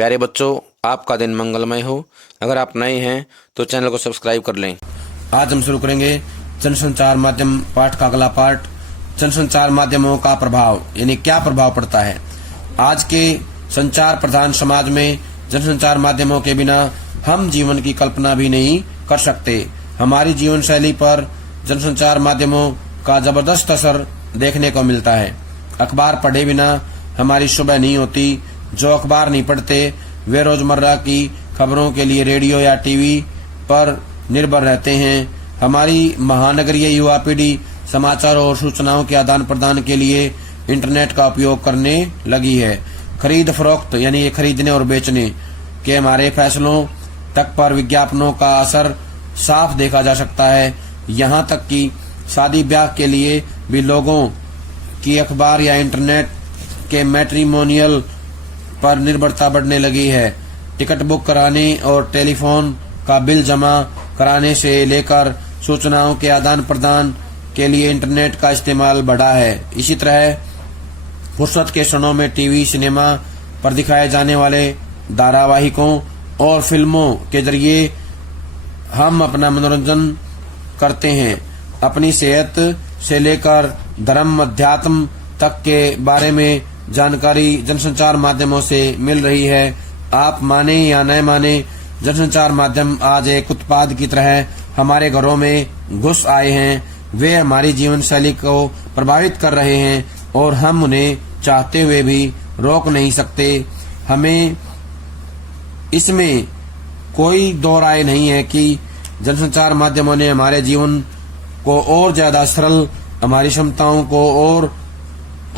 प्यारे बच्चों, आपका दिन मंगलमय हो। अगर आप नए हैं तो चैनल को सब्सक्राइब कर लें। आज हम शुरू करेंगे जनसंचार माध्यम पाठ का अगला पाठ, जनसंचार माध्यमों का प्रभाव, यानी क्या प्रभाव पड़ता है। आज के संचार प्रधान समाज में जनसंचार माध्यमों के बिना हम जीवन की कल्पना भी नहीं कर सकते। हमारी जीवन शैली पर जनसंचार माध्यमों का जबरदस्त असर देखने को मिलता है। अखबार पढ़े बिना हमारी सुबह नहीं होती। जो अखबार नहीं पढ़ते वे रोजमर्रा की खबरों के लिए रेडियो या टीवी पर निर्भर रहते हैं। हमारी महानगरीय युवा पीढ़ी समाचार और सूचनाओं के आदान प्रदान के लिए इंटरनेट का उपयोग करने लगी है। खरीद फरोख्त यानी खरीदने और बेचने के हमारे फैसलों तक पर विज्ञापनों का असर साफ देखा जा सकता है। यहाँ तक कि शादी ब्याह के लिए भी लोगों की अखबार या इंटरनेट के मैट्रिमोनियल पर निर्भरता बढ़ने लगी है। टिकट बुक कराने और टेलीफोन का बिल जमा कराने से लेकर सूचनाओं के आदान प्रदान के लिए इंटरनेट का इस्तेमाल बढ़ा है। इसी तरह फुर्सत के क्षणों में टीवी, सिनेमा पर दिखाए जाने वाले धारावाहिकों और फिल्मों के जरिए हम अपना मनोरंजन करते हैं। अपनी सेहत से लेकर धर्म अध्यात्म तक के बारे में जानकारी जनसंचार माध्यमों से मिल रही है। आप माने या न माने, जनसंचार माध्यम आज एक उत्पाद की तरह हमारे घरों में घुस आए हैं। वे हमारी जीवन शैली को प्रभावित कर रहे हैं और हम उन्हें चाहते हुए भी रोक नहीं सकते। हमें इसमें कोई दो राय नहीं है कि जनसंचार माध्यमों ने हमारे जीवन को और ज्यादा सरल, हमारी क्षमताओं को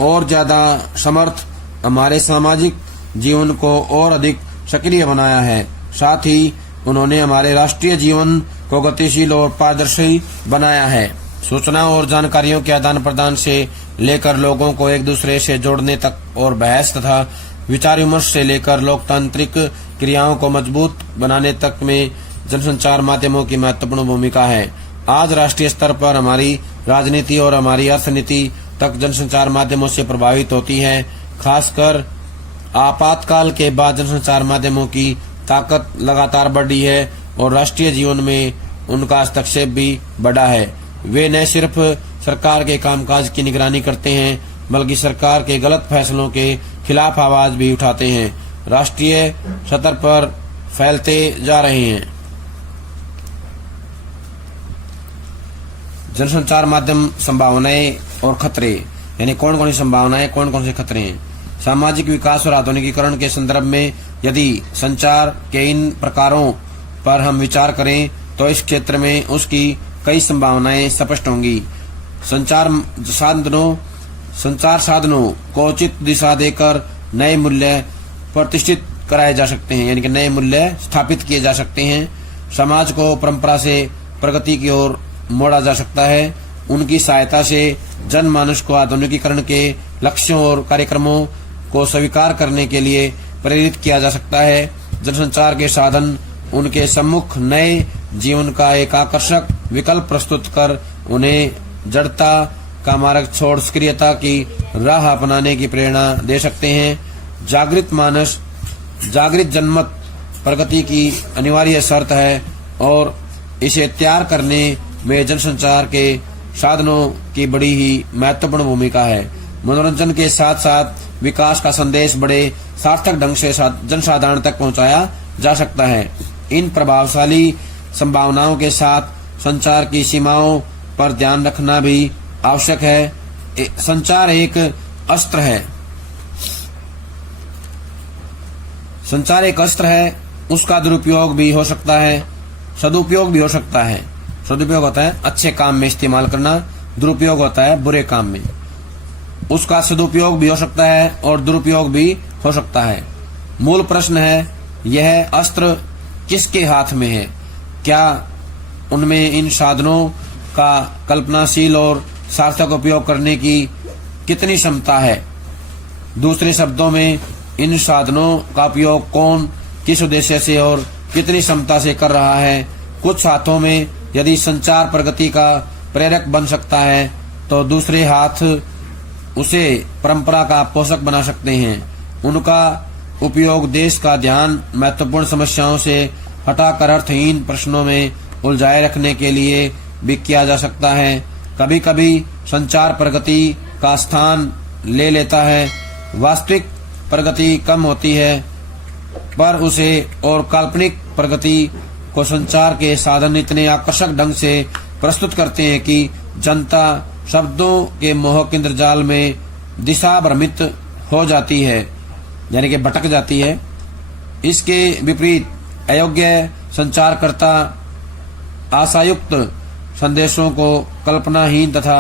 और ज्यादा समर्थ, हमारे सामाजिक जीवन को और अधिक सक्रिय बनाया है। साथ ही उन्होंने हमारे राष्ट्रीय जीवन को गतिशील और पारदर्शी बनाया है। सूचना और जानकारियों के आदान प्रदान से लेकर लोगों को एक दूसरे से जोड़ने तक और बहस तथा विचार विमर्श से लेकर लोकतांत्रिक क्रियाओं को मजबूत बनाने तक में जनसंचार माध्यमों की महत्वपूर्ण भूमिका है। आज राष्ट्रीय स्तर पर हमारी राजनीति और हमारी अर्थनीति तक जनसंचार माध्यमों से प्रभावित होती है। खासकर आपातकाल के बाद जनसंचार माध्यमों की ताकत लगातार बढ़ी है और राष्ट्रीय जीवन में उनका हस्तक्षेप भी बढ़ा है। वे न सिर्फ सरकार के कामकाज की निगरानी करते हैं बल्कि सरकार के गलत फैसलों के खिलाफ आवाज भी उठाते हैं। राष्ट्रीय स्तर पर फैलते जा रहे हैं। जनसंचार माध्यम संभावनाएं और खतरे, यानी कौन कौन सी संभावनाएं, कौन कौन से खतरे हैं। सामाजिक विकास और आधुनिकीकरण के संदर्भ में यदि संचार के इन प्रकारों पर हम विचार करें तो इस क्षेत्र में उसकी कई संभावनाएं स्पष्ट होंगी। संचार साधनों को उचित दिशा देकर नए मूल्य प्रतिष्ठित कराए जा सकते हैं, यानी कि नए मूल्य स्थापित किए जा सकते हैं। समाज को परंपरा से प्रगति की ओर मोड़ा जा सकता है। उनकी सहायता से जनमानस को आधुनिकीकरण के लक्ष्यों और कार्यक्रमों को स्वीकार करने के लिए प्रेरित किया जा सकता है। जनसंचार के साधन उनके सम्मुख नए जीवन का एक आकर्षक विकल्प प्रस्तुत कर उन्हें जड़ता का मार्ग छोड़ सक्रियता की राह अपनाने की प्रेरणा दे सकते हैं। जागृत जनमत प्रगति की अनिवार्य शर्त है और इसे तैयार करने में जनसंचार के साधनों की बड़ी ही महत्वपूर्ण भूमिका है। मनोरंजन के साथ साथ विकास का संदेश बड़े सार्थक ढंग से जनसाधारण तक पहुंचाया जा सकता है। इन प्रभावशाली संभावनाओं के साथ संचार की सीमाओं पर ध्यान रखना भी आवश्यक है। संचार एक अस्त्र है। संचार एक अस्त्र है, उसका दुरुपयोग भी हो सकता है, सदुपयोग भी हो सकता है। सदुपयोग होता है अच्छे काम में इस्तेमाल करना, दुरुपयोग होता है बुरे काम में। उसका सदुपयोग भी हो सकता है और दुरुपयोग भी हो सकता है। मूल प्रश्न है, यह अस्त्र किसके हाथ में है? क्या उनमें इन साधनों का कल्पनाशील और सार्थक उपयोग करने की कितनी क्षमता है? दूसरे शब्दों में, इन साधनों का उपयोग कौन, किस उद्देश्य से और कितनी क्षमता से कर रहा है? कुछ हाथों में यदि संचार प्रगति का प्रेरक बन सकता है तो दूसरे हाथ उसे परंपरा का पोषक बना सकते हैं। उनका उपयोग देश का ध्यान महत्वपूर्ण समस्याओं से हटाकर अर्थहीन प्रश्नों में उलझाए रखने के लिए भी किया जा सकता है। कभी कभी संचार प्रगति का स्थान ले लेता है। वास्तविक प्रगति कम होती है पर उसे और काल्पनिक प्रगति को संचार के साधन इतने आकर्षक ढंग से प्रस्तुत करते हैं कि जनता शब्दों के मोह के इंद्रजाल में दिशा भ्रमित हो जाती है, यानी कि भटक जाती है। इसके विपरीत अयोग्य संचारकर्ता आशायुक्त संदेशों को कल्पनाहीन तथा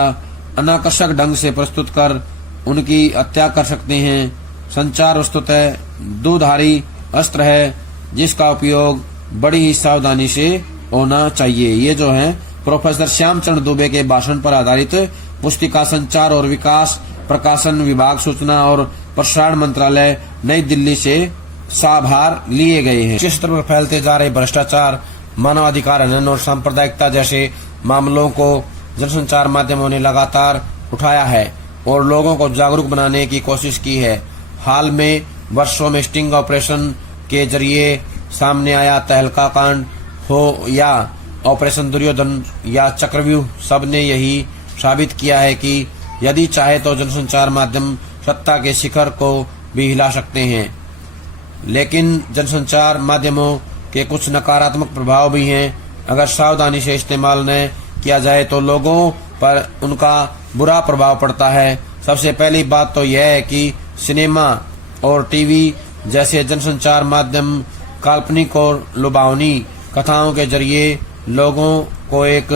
अनाकर्षक ढंग से प्रस्तुत कर उनकी हत्या कर सकते हैं। संचार वस्तुतः दुधारी अस्त्र है जिसका उपयोग बड़ी ही सावधानी से होना चाहिए। ये जो है प्रोफेसर श्यामचंद्र दुबे के भाषण पर आधारित पुस्तिका संचार और विकास, प्रकाशन विभाग, सूचना और प्रसारण मंत्रालय, नई दिल्ली से साभार लिए गए हैं। इस तरह फैलते जा रहे भ्रष्टाचार, मानवाधिकार हनन और सांप्रदायिकता जैसे मामलों को जनसंचार माध्यमों ने लगातार उठाया है और लोगों को जागरूक बनाने की कोशिश की है। हाल में वर्षों में स्टिंग ऑपरेशन के जरिए सामने आया तहलका कांड हो या ऑपरेशन दुर्योधन या चक्रव्यूह, सबने यही साबित किया है कि यदि चाहे तो जनसंचार माध्यम सत्ता के शिखर को भी हिला सकते हैं। लेकिन जनसंचार माध्यमों के कुछ नकारात्मक प्रभाव भी हैं। अगर सावधानी से इस्तेमाल न किया जाए तो लोगों पर उनका बुरा प्रभाव पड़ता है। सबसे पहली बात तो यह है कि सिनेमा और टीवी जैसे जनसंचार माध्यम काल्पनिक और लुभावनी कथाओं के जरिए लोगों को एक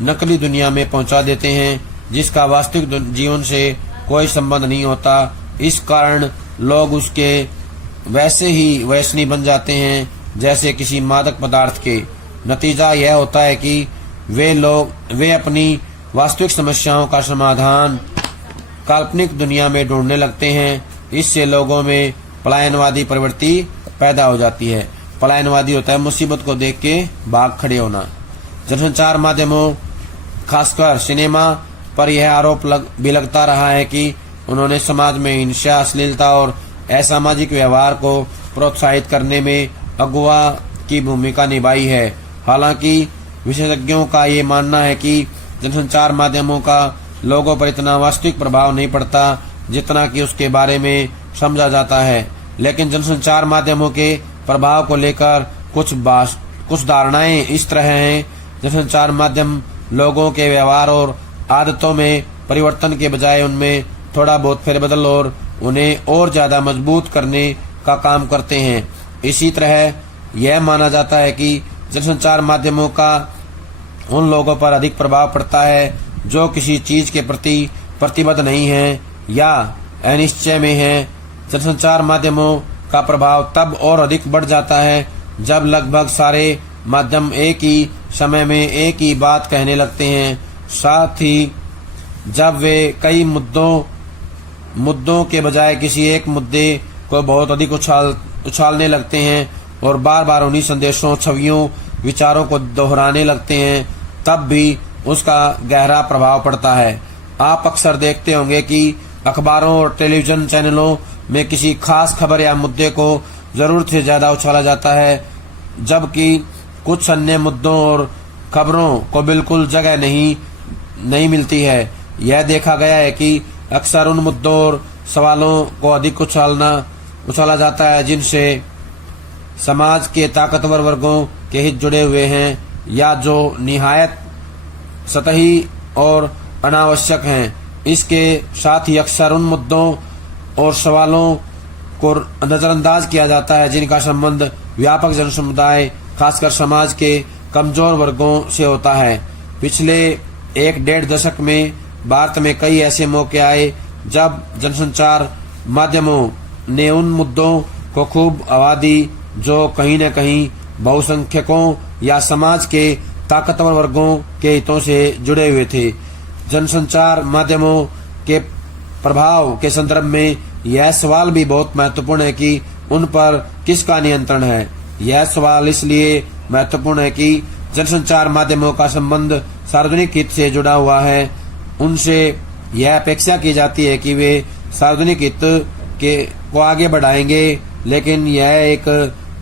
नकली दुनिया में पहुंचा देते हैं जिसका वास्तविक जीवन से कोई संबंध नहीं होता। इस कारण लोग उसके वैसे ही व्यसनी बन जाते हैं जैसे किसी मादक पदार्थ के। नतीजा यह होता है कि वे अपनी वास्तविक समस्याओं का समाधान काल्पनिक दुनिया में ढूंढने लगते हैं। इससे लोगों में पलायनवादी प्रवृत्ति पैदा हो जाती है। पलायनवादी होता है मुसीबत को देख के भाग खड़े होना। जनसंचार माध्यमों खासकर सिनेमा पर यह आरोप भी लगता रहा है कि उन्होंने समाज में हिंसा, अश्लीलता और असामाजिक व्यवहार को प्रोत्साहित करने में अगुवा की भूमिका निभाई है। हालांकि विशेषज्ञों का ये मानना है कि जनसंचार माध्यमों का लोगों पर इतना वास्तविक प्रभाव नहीं पड़ता जितना कि उसके बारे में समझा जाता है। लेकिन जनसंचार माध्यमों के प्रभाव को लेकर कुछ धारणाएं इस तरह हैं। जनसंचार माध्यम लोगों के व्यवहार और आदतों में परिवर्तन के बजाय उनमें थोड़ा बहुत फेरबदल और उन्हें और ज्यादा मजबूत करने का काम करते हैं। इसी तरह यह माना जाता है कि जनसंचार माध्यमों का उन लोगों पर अधिक प्रभाव पड़ता है जो किसी चीज के प्रति प्रतिबद्ध नहीं है या अनिश्चय में है। जनसंचार माध्यमों का प्रभाव तब और अधिक बढ़ जाता है जब लगभग सारे माध्यम एक ही समय में एक ही बात कहने लगते हैं। साथ ही जब वे कई मुद्दों के बजाय किसी एक मुद्दे को बहुत अधिक उछालने लगते हैं और बार बार उन्हीं संदेशों, छवियों, विचारों को दोहराने लगते हैं, तब भी उसका गहरा प्रभाव पड़ता है। आप अक्सर देखते होंगे कि अखबारों और टेलीविजन चैनलों में किसी खास खबर या मुद्दे को जरूरत से ज्यादा उछाला जाता है, जबकि कुछ अन्य मुद्दों और खबरों को बिल्कुल जगह नहीं मिलती है। यह देखा गया है कि अक्सर उन मुद्दों और सवालों को अधिक उछाला जाता है जिनसे समाज के ताकतवर वर्गों के हित जुड़े हुए हैं या जो निहायत सतही और अनावश्यक हैं। इसके साथ ही अक्सर उन मुद्दों और सवालों को नजरअंदाज किया जाता है जिनका संबंध व्यापक जनसमुदाय, खासकर समाज के कमजोर वर्गों से होता है। पिछले 1-1.5 दशक में भारत में कई ऐसे मौके आए जब जनसंचार माध्यमों ने उन मुद्दों को खूब हवा दी जो कहीं न कहीं बहुसंख्यकों या समाज के ताकतवर वर्गों के हितों से जुड़े हुए थे। जनसंचार माध्यमों के प्रभाव के संदर्भ में यह सवाल भी बहुत महत्वपूर्ण है कि उन पर किसका नियंत्रण है। यह सवाल इसलिए महत्वपूर्ण है कि जनसंचार माध्यमों का संबंध सार्वजनिक हित से जुड़ा हुआ है। उनसे यह अपेक्षा की जाती है कि वे सार्वजनिक हित को आगे बढ़ाएंगे लेकिन यह एक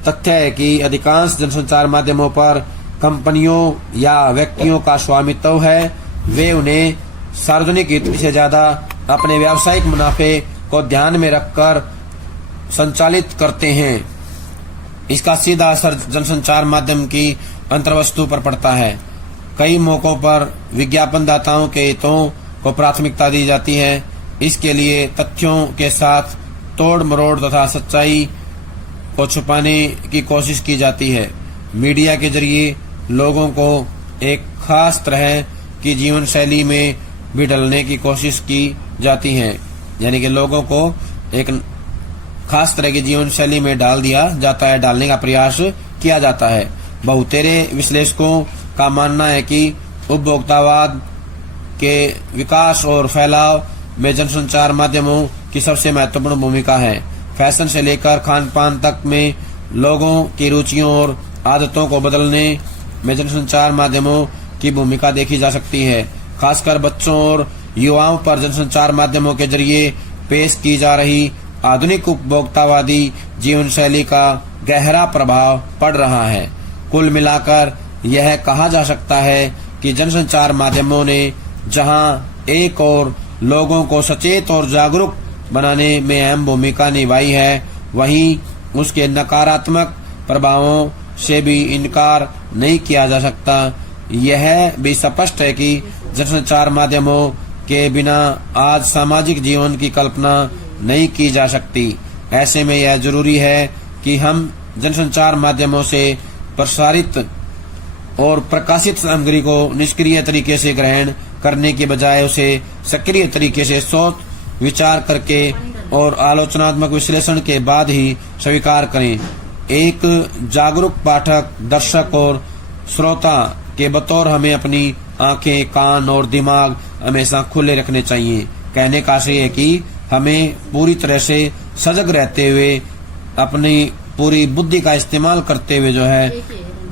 तथ्य है कि अधिकांश जनसंचार माध्यमों पर कंपनियों या व्यक्तियों का स्वामित्व है। वे उन्हें सार्वजनिक हित से ज्यादा अपने व्यावसायिक मुनाफे को ध्यान में रखकर संचालित करते हैं। इसका सीधा असर जनसंचार माध्यम की अंतर्वस्तु पर पड़ता है। कई मौकों पर विज्ञापनदाताओं के हितों को प्राथमिकता दी जाती है। इसके लिए तथ्यों के साथ तोड़ मरोड़ तथा सच्चाई को छुपाने की कोशिश की जाती है। मीडिया के जरिए लोगों को एक खास तरह की जीवन शैली में भी ढलने की कोशिश की जाती है, यानी कि लोगों को एक खास तरह की जीवन शैली में डाल दिया जाता है, डालने का प्रयास किया जाता है। बहुतेरे विश्लेषकों का मानना है कि उपभोक्तावाद के विकास और फैलाव में जनसंचार माध्यमों की सबसे महत्वपूर्ण भूमिका है। फैशन से लेकर खान पान तक में लोगों की रुचियों और आदतों को बदलने में जनसंचार माध्यमों की भूमिका देखी जा सकती है। खासकर बच्चों और युवाओं पर जनसंचार माध्यमों के जरिए पेश की जा रही आधुनिक उपभोक्तावादी जीवन शैली का गहरा प्रभाव पड़ रहा है। कुल मिलाकर यह कहा जा सकता है कि जनसंचार माध्यमों ने जहां एक और लोगों को सचेत और जागरूक बनाने में अहम भूमिका निभाई है, वहीं उसके नकारात्मक प्रभावों से भी इनकार नहीं किया जा सकता। यह भी स्पष्ट है कि जनसंचार माध्यमों के बिना आज सामाजिक जीवन की कल्पना नहीं की जा सकती। ऐसे में यह जरूरी है कि हम जनसंचार माध्यमों से प्रसारित और प्रकाशित सामग्री को निष्क्रिय तरीके से ग्रहण करने के बजाय उसे सक्रिय तरीके से सोच विचार करके और आलोचनात्मक विश्लेषण के बाद ही स्वीकार करें। एक जागरूक पाठक, दर्शक और श्रोता के बतौर हमें अपनी आंखें, कान और दिमाग हमेशा खुले रखने चाहिए। कहने का आशय है कि हमें पूरी तरह से सजग रहते हुए अपनी पूरी बुद्धि का इस्तेमाल करते हुए जो है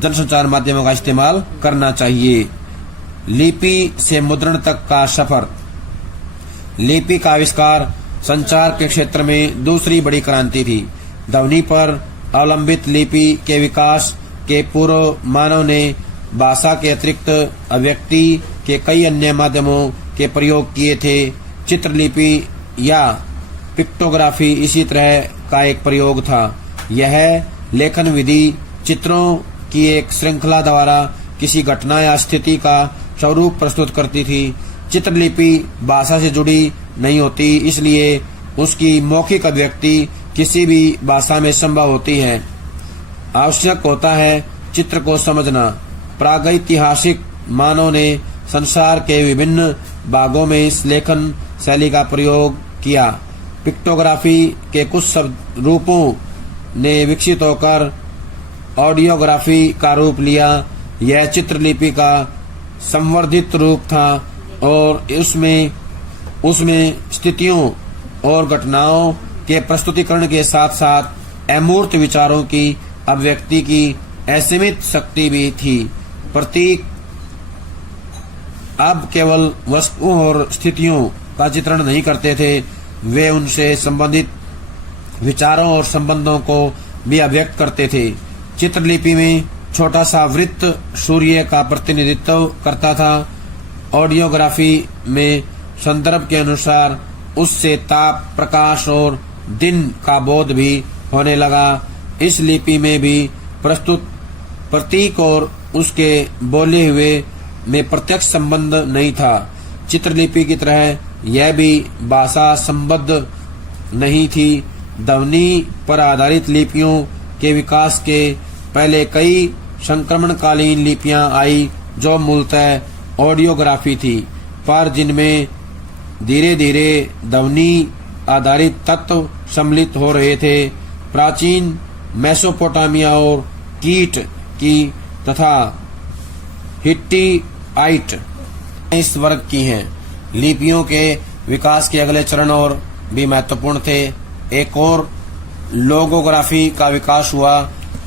जनसंचार माध्यमों का इस्तेमाल करना चाहिए। लिपि से मुद्रण तक का सफर। लिपि का आविष्कार संचार के क्षेत्र में दूसरी बड़ी क्रांति थी। ध्वनि पर अवलंबित लिपि के विकास के पूर्व मानव ने भाषा के अतिरिक्त अभिव्यक्ति के कई अन्य माध्यमों के प्रयोग किए थे। चित्रलिपि या पिक्टोग्राफी इसी तरह का एक प्रयोग था। यह लेखन विधि चित्रों की एक श्रृंखला द्वारा किसी घटना या स्थिति का स्वरूप प्रस्तुत करती थी। चित्रलिपि भाषा से जुड़ी नहीं होती, इसलिए उसकी मौखिक अभिव्यक्ति किसी भी भाषा में संभव होती है। आवश्यक होता है चित्र को समझना। प्रागैतिहासिक मानव ने संसार के विभिन्न भागों में इस लेखन शैली का प्रयोग किया। पिक्टोग्राफी के कुछ शब्द रूपों ने विकसित होकर ऑडियोग्राफी का रूप लिया। यह चित्रलिपि का संवर्धित रूप था और उसमें स्थितियों और घटनाओं के प्रस्तुतिकरण के साथ साथ अमूर्त विचारों की अभिव्यक्ति की असीमित शक्ति भी थी। प्रतीक अब केवल वस्तुओं और स्थितियों का चित्रण नहीं करते थे, वे उनसे संबंधित विचारों और संबंधों को भी अभिव्यक्त करते थे। चित्रलिपि में छोटा सा वृत्त सूर्य का प्रतिनिधित्व करता था। ऑडियोग्राफी में संदर्भ के अनुसार उससे ताप, प्रकाश और दिन का बोध भी होने लगा। इस लिपि में भी प्रस्तुत प्रतीक और उसके बोले हुए में प्रत्यक्ष संबंध नहीं था। चित्रलिपि की तरह यह भी भाषा संबद्ध नहीं थी। ध्वनि पर आधारित लिपियों के विकास के पहले कई संक्रमणकालीन लिपियां आई जो मूलतः ऑडियोग्राफी थी, पर जिनमें धीरे धीरे ध्वनि आधारित तत्व सम्मिलित हो रहे थे। प्राचीन मेसोपोटामिया और कीट की तथा हिट्टाइट इस वर्ग की हैं। लिपियों के विकास के अगले चरण और भी महत्वपूर्ण थे। एक और लोगोग्राफी का विकास हुआ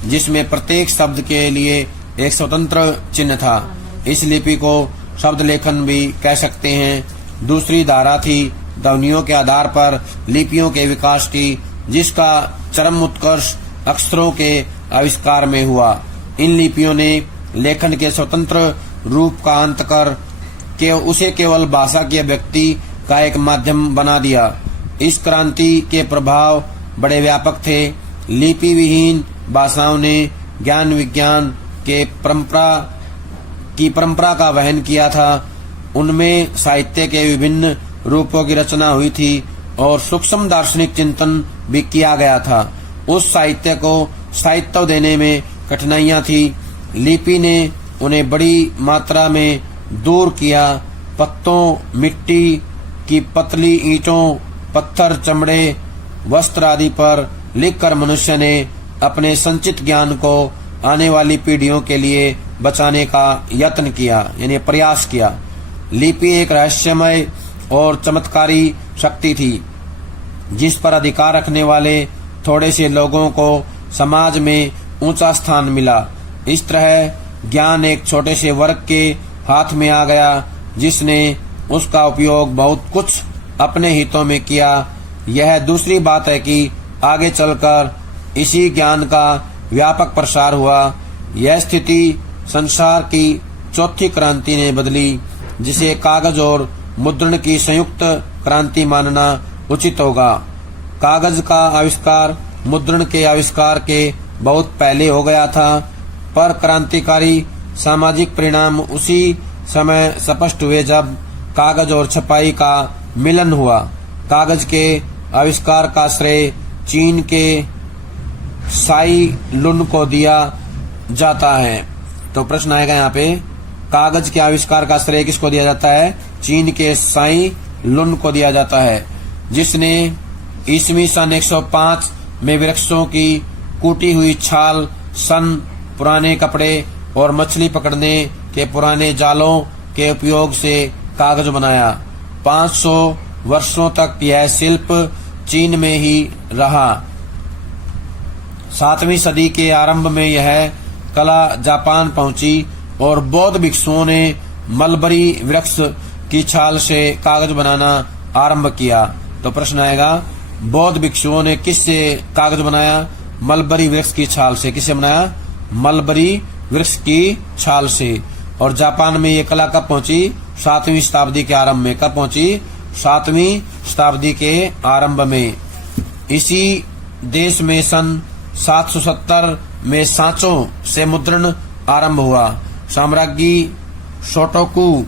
जिसमें प्रत्येक शब्द के लिए एक स्वतंत्र चिन्ह था। इस लिपि को शब्द लेखन भी कह सकते हैं। दूसरी धारा थी ध्वनियों के आधार पर लिपियों के विकास की, जिसका चरम उत्कर्ष अक्षरों के आविष्कार में हुआ। इन लिपियों ने लेखन के स्वतंत्र रूप का अंत कर उसे केवल भाषा के व्यक्ति का एक माध्यम बना दिया। इस क्रांति के प्रभाव बड़े व्यापक थे। लिपि विहीन भाषाओं ने ज्ञान विज्ञान के परंपरा का वहन किया था। उनमें साहित्य के विभिन्न रूपों की रचना हुई थी और सूक्ष्म दार्शनिक चिंतन भी किया गया था। उस साहित्य को स्थायित्व देने में कठिनाइयां थी। लिपि ने उन्हें बड़ी मात्रा में दूर किया। पत्तों, मिट्टी की पतली ईंटों, पत्थर, चमड़े, वस्त्र आदि पर लिखकर मनुष्य ने अपने संचित ज्ञान को आने वाली पीढ़ियों के लिए बचाने का यत्न किया, यानी प्रयास किया। लिपि एक रहस्यमय और चमत्कारी शक्ति थी जिस पर अधिकार रखने वाले थोड़े से लोगों को समाज में ऊंचा स्थान मिला। इस तरह ज्ञान एक छोटे से वर्ग के हाथ में आ गया जिसने उसका उपयोग बहुत कुछ अपने हितों में किया। यह दूसरी बात है कि आगे चलकर इसी ज्ञान का व्यापक प्रसार हुआ। यह स्थिति संसार की चौथी क्रांति ने बदली, जिसे कागज और मुद्रण की संयुक्त क्रांति मानना उचित होगा। कागज का आविष्कार मुद्रण के आविष्कार के बहुत पहले हो गया था, पर क्रांतिकारी सामाजिक परिणाम उसी समय स्पष्ट हुए जब कागज और छपाई का मिलन हुआ। कागज के आविष्कार का श्रेय चीन के साई लुन को दिया जाता है। तो प्रश्न आएगा यहाँ पे, कागज के आविष्कार का श्रेय किसको दिया जाता है? चीन के साई लुन को दिया जाता है, जिसने ईस्वी सन 105 में वृक्षों की कूटी हुई छाल, सन, पुराने कपड़े और मछली पकड़ने के पुराने जालों के उपयोग से कागज बनाया। 500 वर्षों तक यह शिल्प चीन में ही रहा। 7वीं सदी के आरंभ में यह कला जापान पहुंची और बौद्ध भिक्षुओं ने मलबरी वृक्ष की छाल से कागज बनाना आरंभ किया। तो प्रश्न आएगा, बौद्ध भिक्षुओं ने किससे कागज बनाया? मलबरी वृक्ष की छाल से। किससे बनाया? मलबरी वृक्ष की छाल से। और जापान में ये कला कब पहुंची? 7वीं शताब्दी के आरंभ में। कब पहुंची? 7वीं शताब्दी के आरंभ में। इसी देश में सन 770 में सांचो से मुद्रण आरंभ हुआ। साम्राज्ञी शोटोकू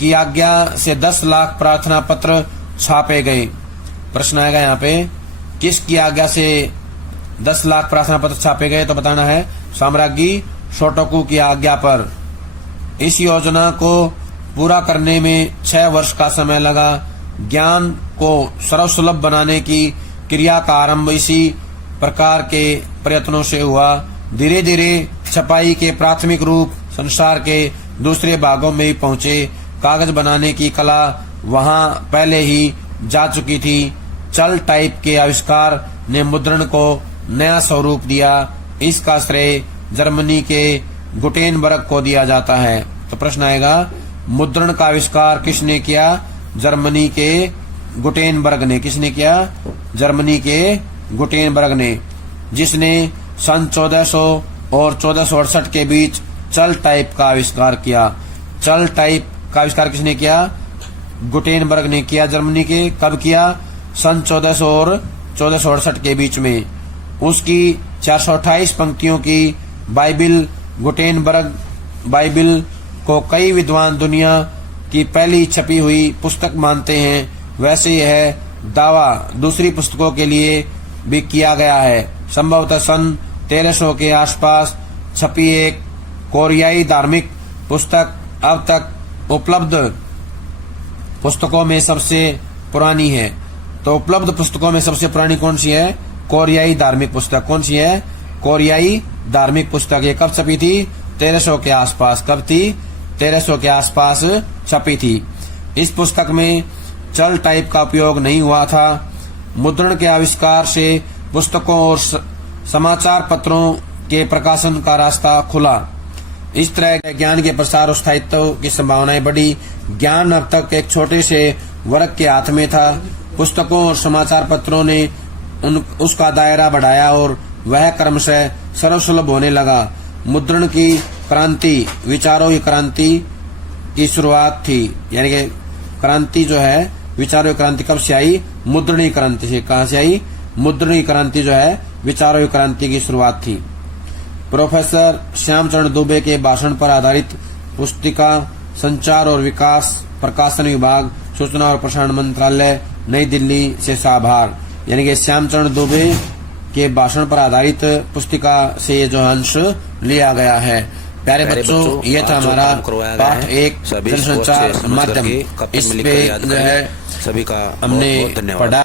की आज्ञा से 10 लाख प्रार्थना पत्र छापे गए। प्रश्न आएगा यहाँ पे, किसकी आज्ञा से 10 लाख प्रार्थना पत्र छापे गए? तो बताना है साम्राज्ञी शोटोकू की आज्ञा पर। इस योजना को पूरा करने में 6 वर्ष का समय लगा। ज्ञान को सर्वसुलभ बनाने की क्रिया का आरंभ इसी प्रकार के प्रयत्नों से हुआ। धीरे धीरे छपाई के प्राथमिक रूप संसार के दूसरे भागों में ही पहुंचे। कागज बनाने की कला वहां पहले ही जा चुकी थी। चल टाइप के आविष्कार ने मुद्रण को नया स्वरूप दिया। इसका श्रेय जर्मनी के गुटेनबर्ग को दिया जाता है। तो प्रश्न आएगा, मुद्रण का आविष्कार किसने किया? जर्मनी के गुटेनबर्ग ने। किसने किया? जर्मनी के गुटेनबर्ग ने, जिसने सन 1400 और 1468 के बीच चल टाइप का आविष्कार किया। चल टाइप का आविष्कार किसने किया? गुटेनबर्ग ने किया, जर्मनी के। कब किया? सन 1400 और 1468 के बीच में। उसकी 428 पंक्तियों की बाइबिल, गुटेनबर्ग बाइबिल को कई विद्वान दुनिया की पहली छपी हुई पुस्तक मानते हैं। वैसे यह दावा दूसरी पुस्तकों के लिए भी किया गया है। संभवतः सन 1300 के आसपास छपी एक कोरियाई धार्मिक पुस्तक अब तक उपलब्ध पुस्तकों में सबसे पुरानी है। तो उपलब्ध पुस्तकों में सबसे पुरानी कौन सी है? कोरियाई धार्मिक पुस्तक। कौन सी है? कोरियाई धार्मिक पुस्तक। ये कब छपी थी? 1300 के आसपास। कब थी? 1300 के आसपास छपी थी। इस पुस्तक में चल टाइप का उपयोग नहीं हुआ था। मुद्रण के आविष्कार से पुस्तकों और समाचार पत्रों के प्रकाशन का रास्ता खुला। इस तरह ज्ञान के प्रसार और स्थायित्व की संभावनाएं बढ़ी। ज्ञान अब तक एक छोटे से वर्ग के हाथ में था। पुस्तकों और समाचार पत्रों ने उसका दायरा बढ़ाया और वह क्रमशः सर्वसुलभ होने लगा। मुद्रण की क्रांति विचारों की क्रांति की शुरुआत थी, यानी कि क्रांति जो है विचारों की क्रांति कब से आई? मुद्रणी क्रांति से। कहां से आई? मुद्रणी क्रांति जो है विचारों की क्रांति की शुरुआत थी। प्रोफेसर श्यामचरण दुबे के भाषण पर आधारित पुस्तिका संचार और विकास प्रकाशन विभाग सूचना और प्रसारण मंत्रालय नई दिल्ली से साभार, यानी कि श्यामचरण दुबे के भाषण पर आधारित पुस्तिका से ये जो अंश लिया गया है। प्यारे बच्चों, ये था हमारा पाठ 1 जनसंचार माध्यम। इस पे जो है सभी का हमने पढ़ा।